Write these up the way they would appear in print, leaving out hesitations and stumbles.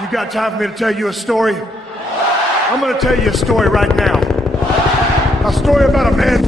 You got time for me to tell you a story? I'm gonna tell you a story right now. A story about a man.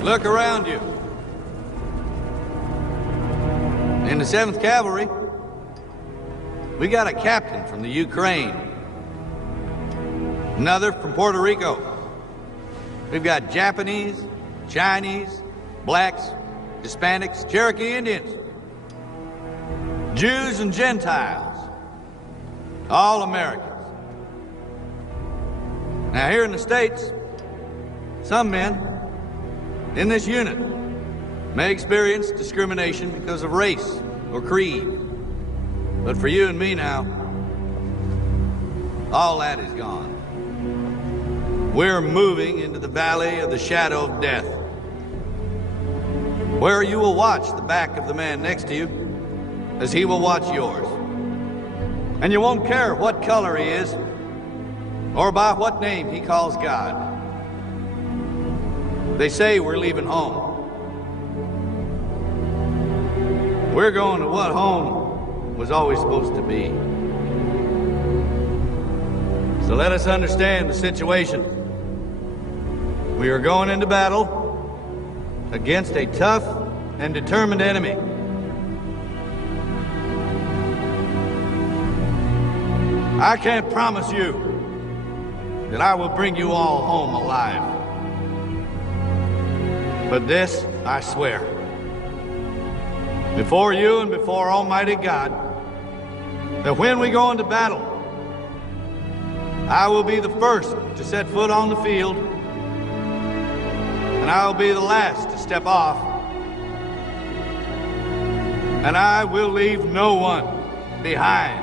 Look around you. In the 7th Cavalry, we got a captain from the Ukraine. Another from Puerto Rico. We've got Japanese, Chinese, blacks, Hispanics, Cherokee Indians, Jews and Gentiles, all Americans. Now here in the States, some men in this unit may experience discrimination because of race or creed. But for you and me now, all that is gone. We're moving into the valley of the shadow of death, where you will watch the back of the man next to you as he will watch yours. And you won't care what color he is or by what name he calls God. They say we're leaving home. We're going to what home was always supposed to be. So let us understand the situation. We are going into battle against a tough and determined enemy. I can't promise you that I will bring you all home alive. But this, I swear, before you and before Almighty God, that when we go into battle, I will be the first to set foot on the field, and I will be the last to step off, and I will leave no one behind.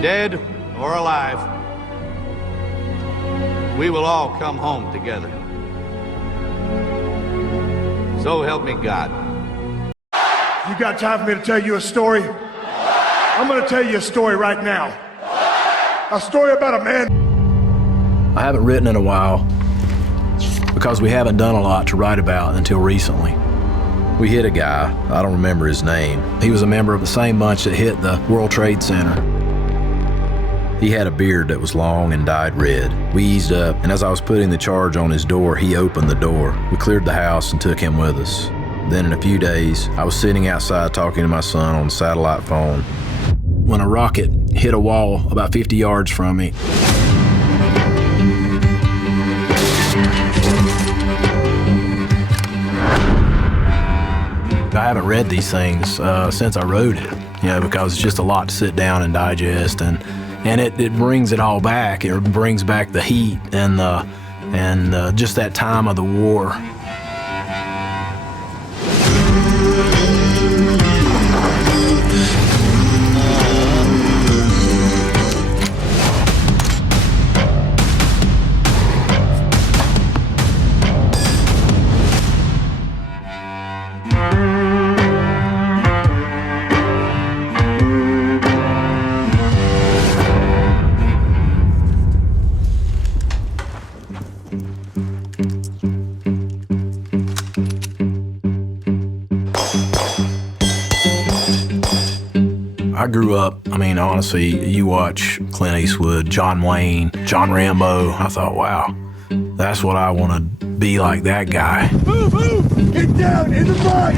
Dead or alive, we will all come home together. So help me God. You got time for me to tell you a story? I'm gonna tell you a story right now. A story about a man. I haven't written in a while because we haven't done a lot to write about until recently. We hit a guy, I don't remember his name. He was a member of the same bunch that hit the World Trade Center. He had a beard that was long and dyed red. We eased up, and as I was putting the charge on his door, he opened the door. We cleared the house and took him with us. Then in a few days, I was sitting outside talking to my son on the satellite phone when a rocket hit a wall about 50 yards from me. I haven't read these things since I wrote it, because it's just a lot to sit down and digest, and it brings it all back. It brings back the heat and just that time of the war. I grew up, honestly, you watch Clint Eastwood, John Wayne, John Rambo. I thought, wow, that's what I want to be like that guy. Move, move! Get down in the mud!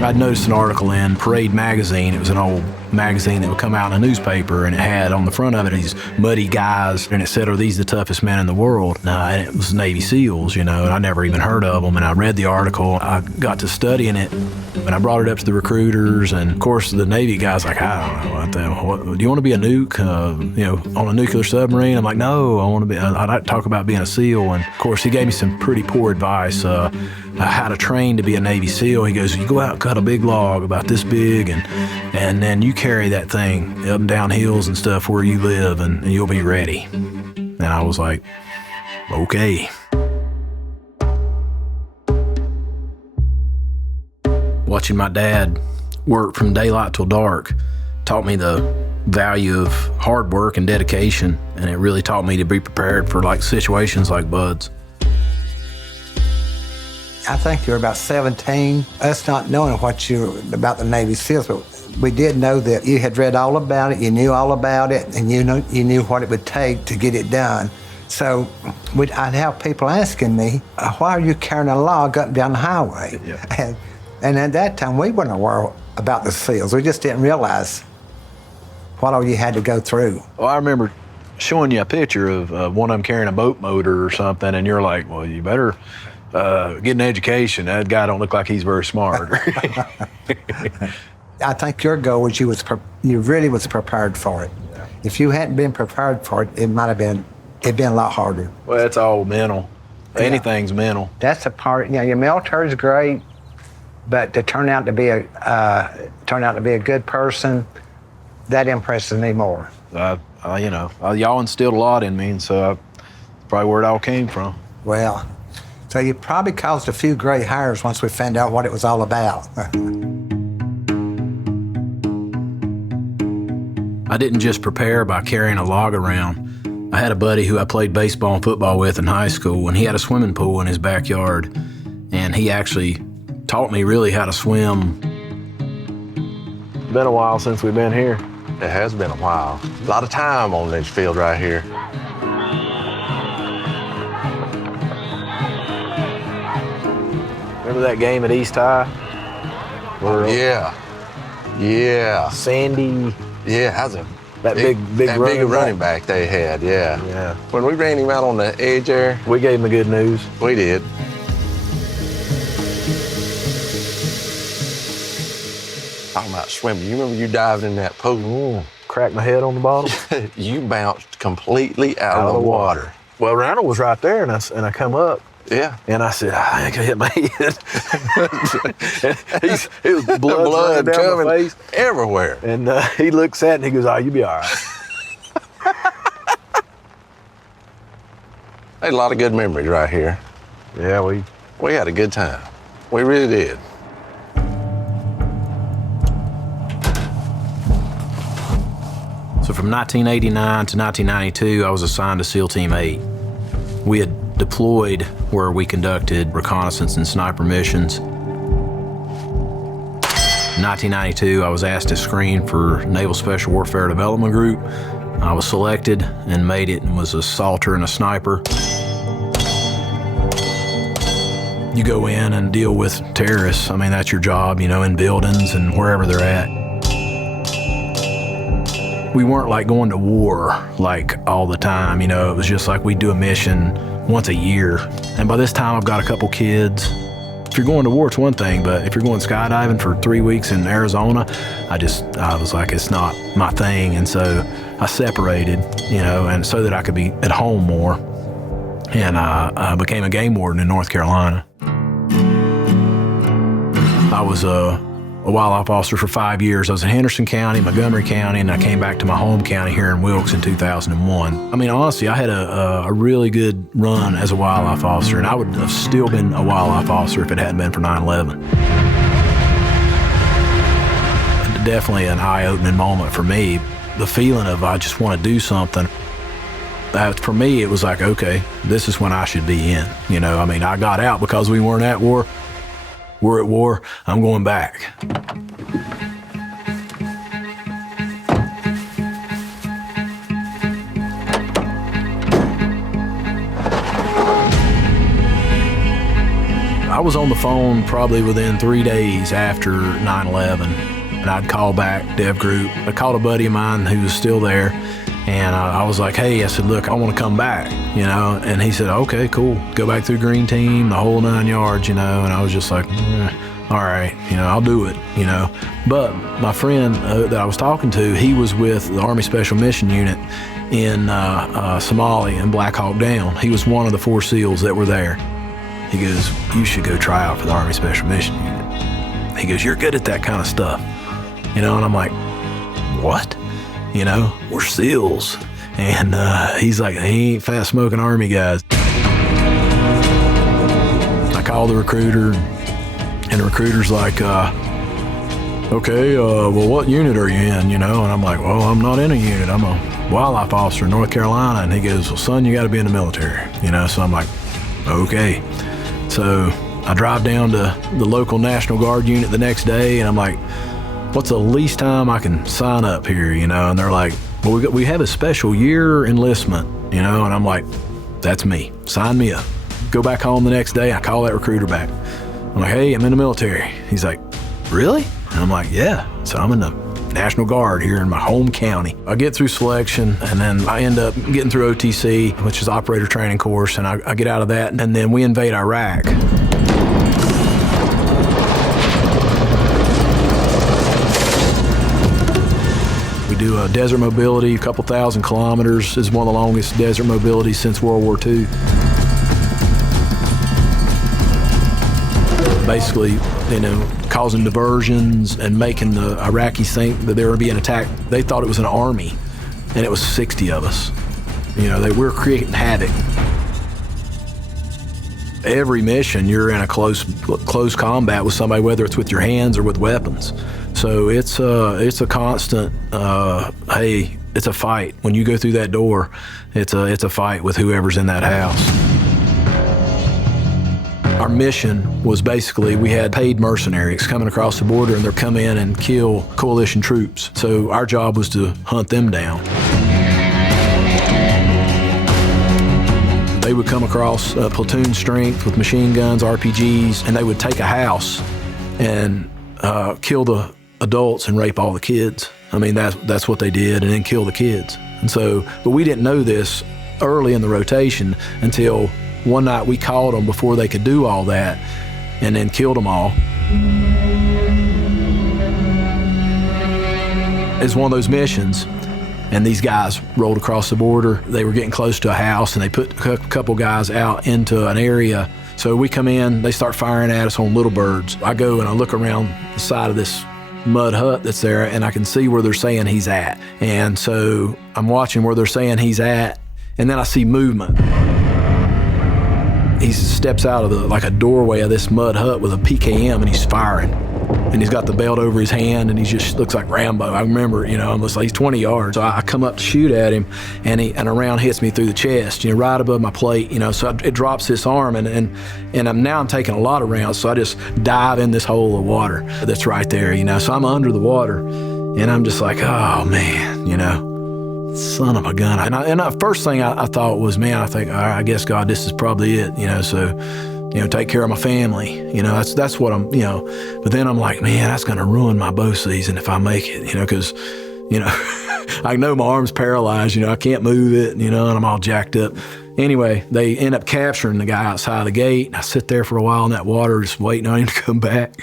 I'd noticed an article in Parade magazine. It was an old magazine that would come out in a newspaper, and it had on the front of it these muddy guys, and it said, are these the toughest men in the world? And it was Navy SEALs, and I never even heard of them. And I read the article, I got to studying it, and I brought it up to the recruiters, and of course the Navy guy's like, I don't know, do you want to be a nuke, on a nuclear submarine? I'm like, no, I'd like to talk about being a SEAL. And of course he gave me some pretty poor advice, how to train to be a Navy SEAL. He goes, you go out and cut a big log about this big, and then you carry that thing up and down hills and stuff where you live, and you'll be ready. And I was like, okay. Watching my dad work from daylight till dark taught me the value of hard work and dedication, and it really taught me to be prepared for situations like Bud's. I think you were about 17. Us not knowing about the Navy SEALs, but we did know that you had read all about it, you knew all about it, and you knew what it would take to get it done. So I'd have people asking me, why are you carrying a log up and down the highway? Yeah. And at that time, we weren't aware about the SEALs. We just didn't realize what all you had to go through. Well, I remember showing you a picture of one of them carrying a boat motor or something, and you're like, well, you better get an education. That guy don't look like he's very smart. I think your goal was you really was prepared for it. Yeah. If you hadn't been prepared for it, it'd been a lot harder. Well, it's all mental. Yeah. Anything's mental. That's the part. Your military's great, but to turn out to be a good person, that impresses me more. Y'all instilled a lot in me, and so that's probably where it all came from. Well, so you probably caused a few gray hairs once we found out what it was all about. I didn't just prepare by carrying a log around. I had a buddy who I played baseball and football with in high school, and he had a swimming pool in his backyard, and he actually taught me really how to swim. It's been a while since we've been here. It has been a while. A lot of time on this field right here. Remember that game at East High? Yeah. Sandy. Yeah, how's it? That big running back they had, yeah. When we ran him out on the edge there. We gave him the good news. We did. Talking about swimming, you remember you diving in that pool? Cracked my head on the bottom. You bounced completely out of the water. Well, Randall was right there, and I come up. Yeah. And I said, I think I hit my head. It was blood down my face. Everywhere. And he looked sad and he goes, you'll be all right. Had a lot of good memories right here. Yeah, we had a good time. We really did. So from 1989 to 1992, I was assigned to SEAL Team 8. We had deployed where we conducted reconnaissance and sniper missions. In 1992, I was asked to screen for Naval Special Warfare Development Group. I was selected and made it and was a assaulter and a sniper. You go in and deal with terrorists. I mean, that's your job, in buildings and wherever they're at. We weren't like going to war like all the time, it was just like we'd do a mission once a year. And by this time I've got a couple kids. If you're going to war, it's one thing, but if you're going skydiving for 3 weeks in Arizona, I was like, it's not my thing. And so I separated, and so that I could be at home more. And I became a game warden in North Carolina. I was a wildlife officer for 5 years. I was in Henderson County, Montgomery County, and I came back to my home county here in Wilkes in 2001. I mean, honestly, I had a really good run as a wildlife officer, and I would have still been a wildlife officer if it hadn't been for 9/11. Definitely an eye-opening moment for me. The feeling of I just want to do something. For me, it was like, okay, this is when I should be in. I got out because we weren't at war. We're at war, I'm going back. I was on the phone probably within 3 days after 9/11, and I'd call back Dev Group. I called a buddy of mine who was still there, and I was like, hey, I said, look, I want to come back, and he said, okay, cool. Go back through Green Team, the whole 9 yards, and I was just like, all right, I'll do it, But my friend that I was talking to, he was with the Army Special Mission Unit in Somalia in Black Hawk Down. He was one of the 4 SEALs that were there. He goes, you should go try out for the Army Special Mission Unit. He goes, you're good at that kind of stuff. And I'm like, what? We're SEALs. And he's like, he ain't fast-smoking Army guys. I called the recruiter, and the recruiter's like, okay, well, what unit are you in, And I'm like, well, I'm not in a unit. I'm a wildlife officer in North Carolina. And he goes, well, son, you got to be in the military, So I'm like, okay. So I drive down to the local National Guard unit the next day, and I'm like, what's the least time I can sign up here, you know? And they're like, well, we have a special year enlistment, you know? And I'm like, that's me. Sign me up. Go back home the next day, I call that recruiter back. I'm like, hey, I'm in the military. He's like, really? And I'm like, yeah. So I'm in the National Guard here in my home county. I get through selection, and then I end up getting through OTC, which is operator training course, and I get out of that, and then we invade Iraq. We do a desert mobility, a couple thousand kilometers. It's one of the longest desert mobilities since World War II. Basically, you know, causing diversions and making the Iraqis think that they were being attacked. They thought it was an army, and it was 60 of us. You know, we were creating havoc. Every mission, you're in a close combat with somebody, whether it's with your hands or with weapons. So it's a constant, hey, it's a fight. When you go through that door, it's a fight with whoever's in that house. Our mission was basically, we had paid mercenaries coming across the border, and they'd come in and kill coalition troops. So our job was to hunt them down. They would come across platoon strength with machine guns, RPGs, and they would take a house and kill the adults and rape all the kids. I mean, that's what they did, and then kill the kids. And so, but we didn't know this early in the rotation until one night we caught them before they could do all that, and then killed them all. It's one of those missions, and these guys rolled across the border. They were getting close to a house, and they put a couple guys out into an area. So we come in, they start firing at us on little birds. I go and I look around the side of this mud hut that's there, and I can see where they're saying he's at. And so I'm watching where they're saying he's at, and then I see movement. He steps out of like a doorway of this mud hut with a PKM, and he's firing. And he's got the belt over his hand, and he just looks like Rambo. I remember, you know, almost like he's 20 yards. So I come up to shoot at him, and a round hits me through the chest, you know, right above my plate, you know, so it drops this arm, and I'm taking a lot of rounds, so I just dive in this hole of water that's right there, you know. So I'm under the water, and I'm just like, oh, man, you know. Son of a gun. And the first thing I thought was, man, I think, all right, I guess, God, this is probably it, you know, so, you know, take care of my family, you know, that's what I'm, you know. But then I'm like, man, that's going to ruin my bow season if I make it, you know, because, you know, I know my arm's paralyzed, you know, I can't move it, you know, and I'm all jacked up. Anyway, they end up capturing the guy outside the gate, and I sit there for a while in that water just waiting on him to come back,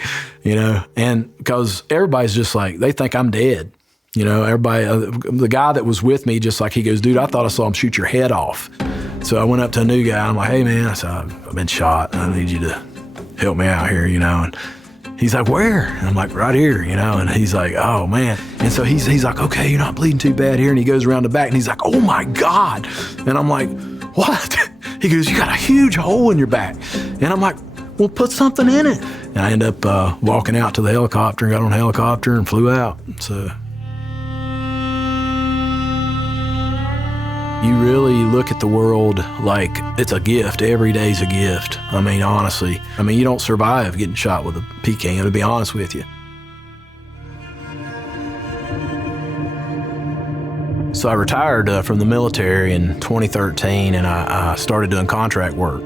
you know, and because everybody's just like, they think I'm dead. You know, everybody, the guy that was with me, just like, he goes, dude, I thought I saw him shoot your head off. So I went up to a new guy. I'm like, hey, man, I said, I've been shot. I need you to help me out here, you know. And he's like, where? And I'm like, right here, you know. And he's like, oh, man. And so he's like, okay, you're not bleeding too bad here. And he goes around the back, and he's like, oh, my God. And I'm like, what? He goes, you got a huge hole in your back. And I'm like, well, put something in it. And I end up walking out to the helicopter, got on a helicopter, and flew out. So you really look at the world like it's a gift. Every day's a gift. I mean, honestly. I mean, you don't survive getting shot with a PKM, to be honest with you. So I retired from the military in 2013, and I started doing contract work.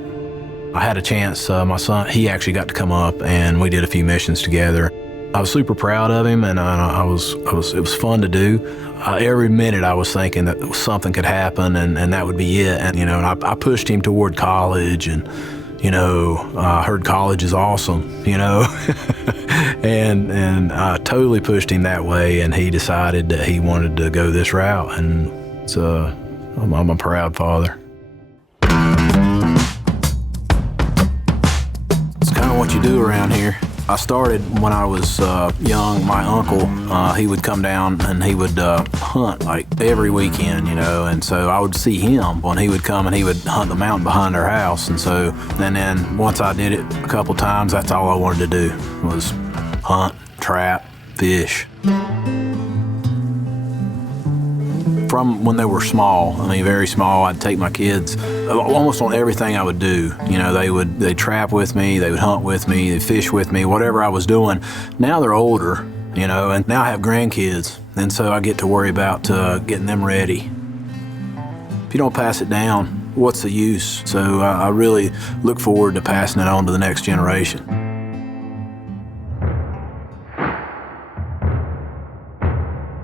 I had a chance, my son, he actually got to come up, and we did a few missions together. I was super proud of him, and it was fun to do. Every minute I was thinking that something could happen, and that would be it. And, you know, and I pushed him toward college, and, you know, I heard college is awesome, you know, and I totally pushed him that way, and he decided that he wanted to go this route, and so I'm a proud father. It's kind of what you do around here. I started when I was young. My uncle, he would come down and he would hunt like every weekend, you know, and so I would see him when he would come, and he would hunt the mountain behind our house. And so, and then once I did it a couple times, that's all I wanted to do was hunt, trap, fish. from when they were small. I mean, very small. I'd take my kids almost on everything I would do. You know, they'd trap with me, they would hunt with me, they'd fish with me, whatever I was doing. Now they're older, you know, and now I have grandkids, and so I get to worry about getting them ready. If you don't pass it down, what's the use? So I really look forward to passing it on to the next generation.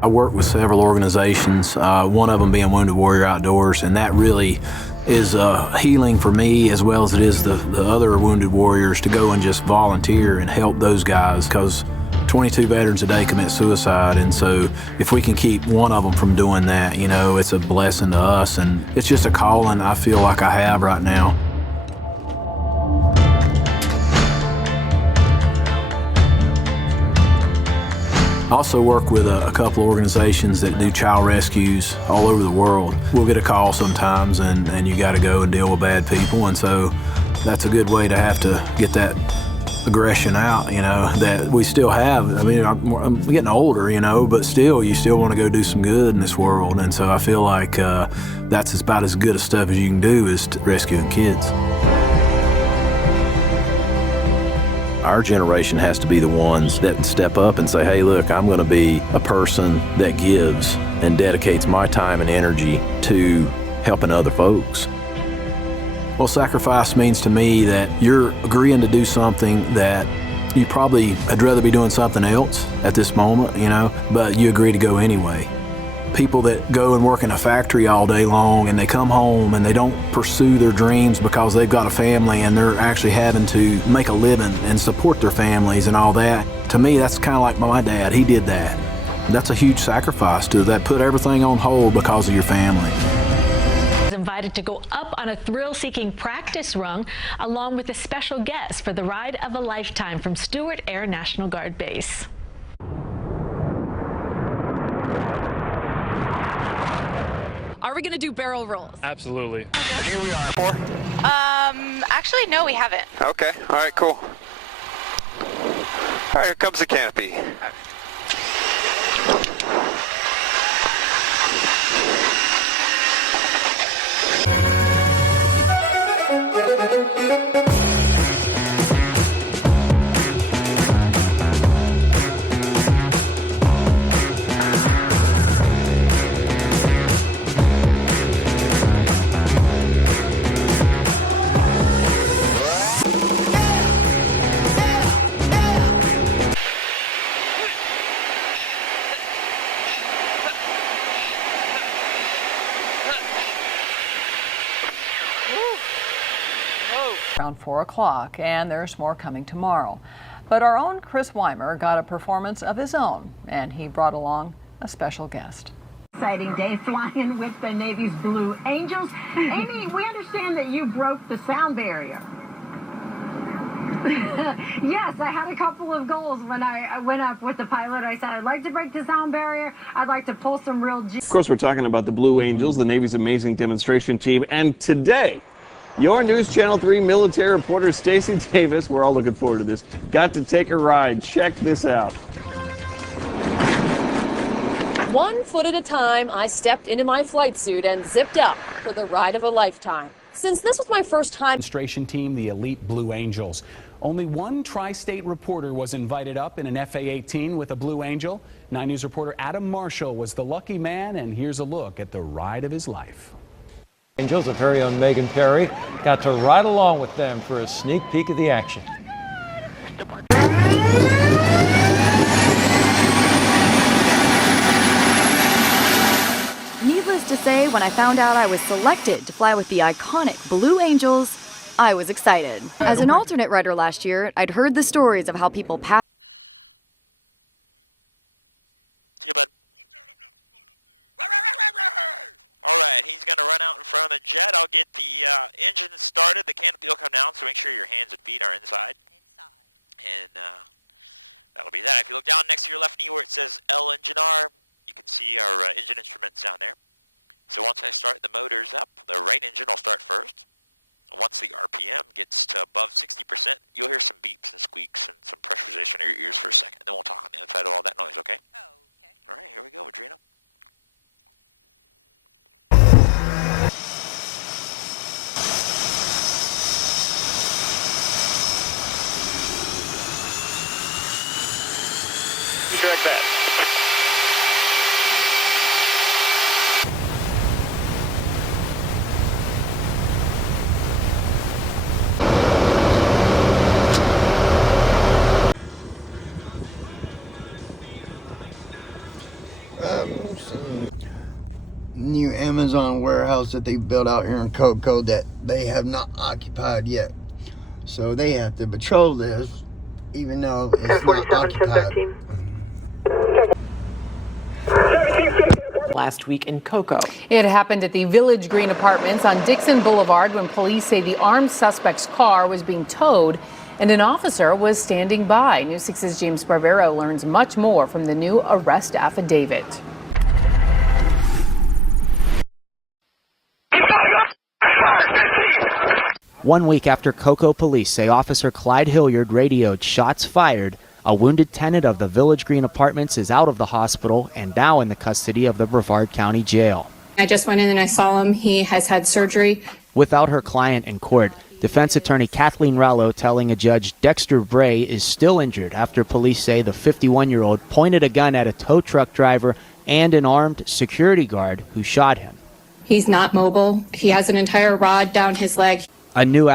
I work with several organizations, one of them being Wounded Warrior Outdoors, and that really is healing for me as well as it is the other Wounded Warriors to go and just volunteer and help those guys, because 22 veterans a day commit suicide, and so if we can keep one of them from doing that, you know, it's a blessing to us, and it's just a calling I feel like I have right now. I also work with a couple of organizations that do child rescues all over the world. We'll get a call sometimes and you got to go and deal with bad people, and so that's a good way to have to get that aggression out, you know, that we still have. I mean, I'm getting older, you know, but still, you still want to go do some good in this world, and so I feel like that's about as good a stuff as you can do is rescuing kids. Our generation has to be the ones that step up and say, hey, look, I'm going to be a person that gives and dedicates my time and energy to helping other folks. Well, sacrifice means to me that you're agreeing to do something that you probably would rather be doing something else at this moment, you know, but you agree to go anyway. People that go and work in a factory all day long and they come home and they don't pursue their dreams because they've got a family and they're actually having to make a living and support their families and all that. To me, that's kind of like my dad. He did that. That's a huge sacrifice to that, put everything on hold because of your family. Invited to go up on a thrill-seeking practice run along with a special guest for the ride of a lifetime from Stewart Air National Guard Base. Are we going to do barrel rolls? Absolutely. Here we are. More? Actually, no, we haven't. Okay. All right, cool. All right, here comes the canopy. Around 4 o'clock, and there's more coming tomorrow. But our own Chris Weimer got a performance of his own, and he brought along a special guest. Exciting day flying with the Navy's Blue Angels. Amy, we understand that you broke the sound barrier. Yes, I had a couple of goals when I went up with the pilot. I said I'd like to break the sound barrier. I'd like to pull some real G. Of course, we're talking about the Blue Angels, the Navy's amazing demonstration team, and today, your News Channel 3 military reporter Stacey Davis, we're all looking forward to this, got to take a ride. Check this out. 1 foot at a time, I stepped into my flight suit and zipped up for the ride of a lifetime. Since this was my first time. Demonstration team, the elite Blue Angels. Only one tri-state reporter was invited up in an FA-18 with a Blue Angel. 9 News reporter Adam Marshall was the lucky man, and here's a look at the ride of his life. Angels, our very own Megan Perry, got to ride along with them for a sneak peek of the action. Needless to say, when I found out I was selected to fly with the iconic Blue Angels, I was excited. As an alternate rider last year, I'd heard the stories of how people passed. See you, bud. All right, he's going to run out in front of the jet. I'll get the engine started. The canopy will come down, so make sure your hands and feet are inside. And that'll be that. If you look down next to your left knee where it says L Engine R, you can see our engine instruments down there. So once I start the motors up, the right engine will start first. Once the RPM gets to above 60%, you'll hear some beeps and squeaks and some pressurization in your ears for a second. And then we'll talk on the other side of all that noise, okay? Oh, okay. All right, here we go, Adreno. Correct that. New Amazon warehouse that they built out here in Cocoa that they have not occupied yet. So they have to patrol this even though it's not occupied. Last week in Cocoa. It happened at the Village Green Apartments on Dixon Boulevard when police say the armed suspect's car was being towed and an officer was standing by. News 6's James Barbero learns much more from the new arrest affidavit. One week after Cocoa police say Officer Clyde Hilliard radioed shots fired, a wounded tenant of the Village Green Apartments is out of the hospital and now in the custody of the Brevard County Jail. I just went in and I saw him. He has had surgery. Without her client in court, defense attorney Kathleen Rallo telling a judge Dexter Bray is still injured after police say the 51-year-old pointed a gun at a tow truck driver and an armed security guard who shot him. He's not mobile. He has an entire rod down his leg. A new